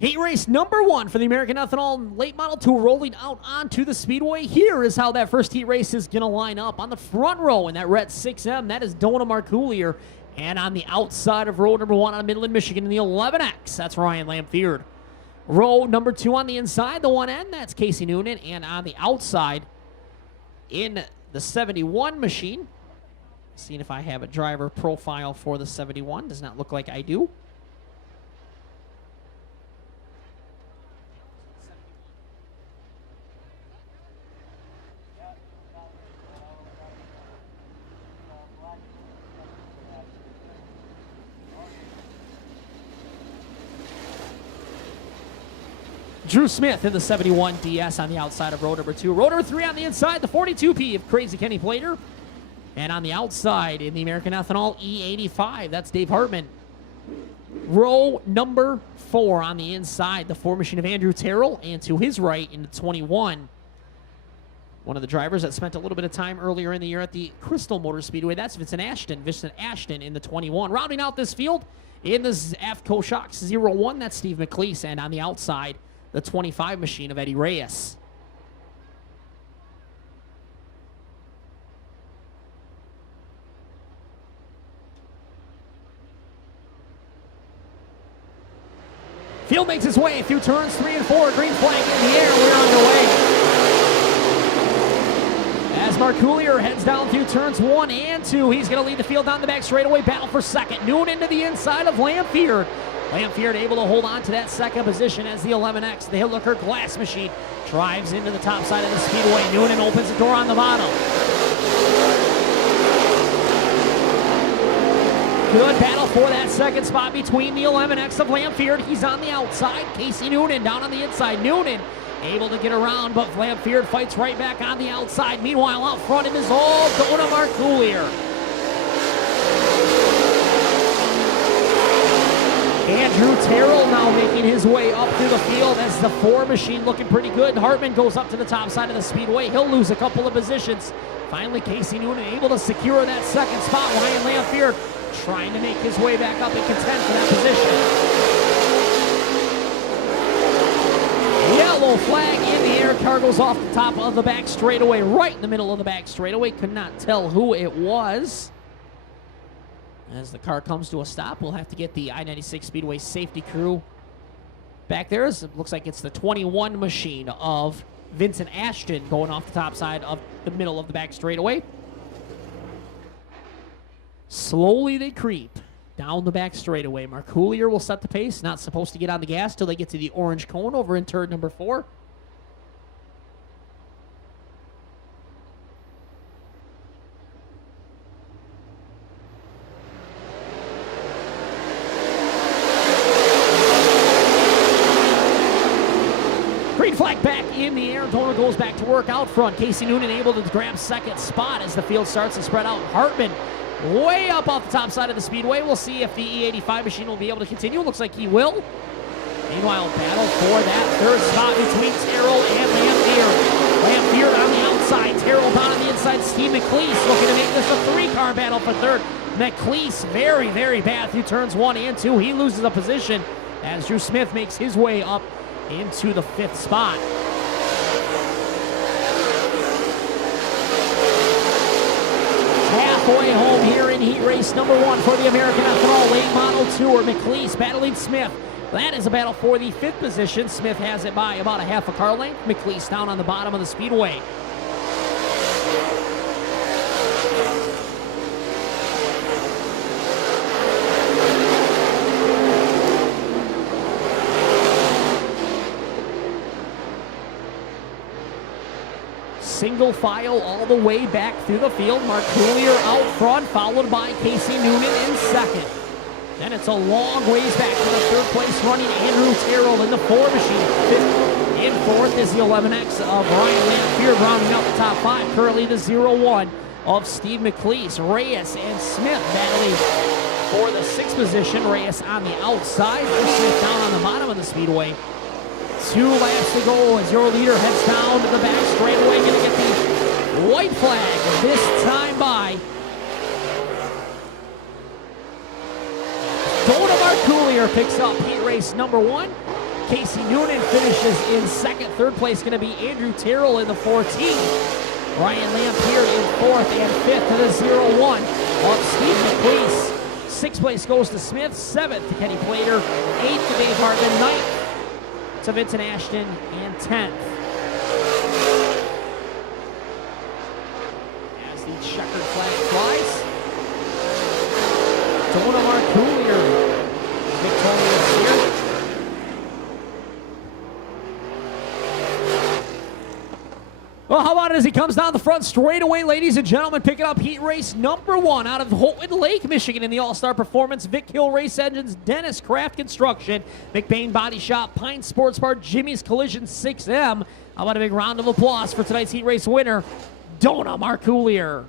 Heat race number 1 for the American Ethanol Late Model 2 rolling out onto the Speedway. Here is how that first heat race is going to line up. On the front row in that red 6M, that is Donah Marcoulier. And on the outside of row number 1 out of Midland, Michigan in the 11X, that's Ryan Lampfield. Row number 2 on the inside, the 1N, that's Casey Noonan. And on the outside in the 71 machine, seeing if I have a driver profile for the 71. Does not look like I do. Drew Smith in the 71 DS on the outside of row number 2. Row number 3 on the inside, the 42P of Crazy Kenny Plater. And on the outside in the American Ethanol E85, that's Dave Hartman. Row number 4 on the inside, the 4 machine of Andrew Terrell. And to his right in the 21, one of the drivers that spent a little bit of time earlier in the year at the Crystal Motor Speedway, that's Vincent Ashton. Vincent Ashton in the 21. Rounding out this field in the AFCO Shocks 01, that's Steve McLeese. And on the outside, the 25 machine of Eddie Reyes. Field makes its way through turns 3 and 4. Green flag in the air. We're underway. As Marcoulier heads down through turns 1 and 2, he's going to lead the field down the back straightaway. Battle for second. Noonan to the inside of Lampfield. Lampfield able to hold on to that second position as the 11X, the Hitlicker glass machine, drives into the top side of the Speedway. Noonan opens the door on the bottom. Good battle for that second spot between the 11X of Lampfield. He's on the outside. Casey Noonan down on the inside. Noonan able to get around, but Lampfield fights right back on the outside. Meanwhile, out front him is all Donah Marcoulier. Andrew Terrell now making his way up through the field as the 4 machine looking pretty good. Hartman goes up to the top side of the Speedway. He'll lose a couple of positions. Finally, Casey Noonan able to secure that second spot. Ryan Lampfield trying to make his way back up and contend for that position. Yellow flag in the air. Car goes off the top of the back straightaway, right in the middle of the back straightaway. Could not tell who it was. As the car comes to a stop, we'll have to get the I-96 Speedway safety crew back there. It looks like it's the 21 machine of Vincent Ashton going off the top side of the middle of the back straightaway. Slowly they creep down the back straightaway. Marcoulier will set the pace. Not supposed to get on the gas till they get to the orange cone over in turn number 4. Green flag back in the air. Donah goes back to work out front. Casey Noonan able to grab second spot as the field starts to spread out. Hartman way up off the top side of the Speedway. We'll see if the E85 machine will be able to continue. Looks like he will. Meanwhile, battle for that third spot between Terrell and Lampfield. Lampfield on the outside. Terrell down on the inside. Steve McLeese looking to make this a 3-car battle for third. McLeese very, very bad through turns 1 and 2. He loses a position as Drew Smith makes his way up into the 5th spot. Halfway home here in heat race number 1 for the American Ethanol Late Model Tour. McLeese battling Smith. That is a battle for the 5th position. Smith has it by about a half a car length. McLeese down on the bottom of the Speedway. Single file all the way back through the field. Marcoulier out front, followed by Casey Noonan in second. Then it's a long ways back to the 3rd place running Andrew Terrell in the 4 machine. 5th and 4th is the 11X of Ryan Lampfield rounding out the top 5. Currently the 0-1 of Steve McLeese. Reyes and Smith battling for the 6th position. Reyes on the outside. Smith down on the bottom of the Speedway. 2 laps to go as your leader heads down to the back straightaway. Going to get the white flag this time by Donah Marcoulier. Picks up heat race number 1. Casey Noonan finishes in second. Third place going to be Andrew Terrell in the 14. Ryan Lampier in fourth and fifth to the 0-1. Up Steve McLeese. Sixth place goes to Smith. Seventh to Kenny Plater. Eighth to Dave Hartman. Ninth to Vincent Ashton. And 10th. As the checkered flag flies, Dona Marcoolier victorious here. Well, how about it as he comes down the front straightaway, ladies and gentlemen, picking up heat race number 1 out of Houghton Lake, Michigan in the All-Star Performance, Vic Hill Race Engines, Dennis Craft Construction, McBain Body Shop, Pine Sports Bar, Jimmy's Collision 6M. How about a big round of applause for tonight's heat race winner, Dona Marcoolier.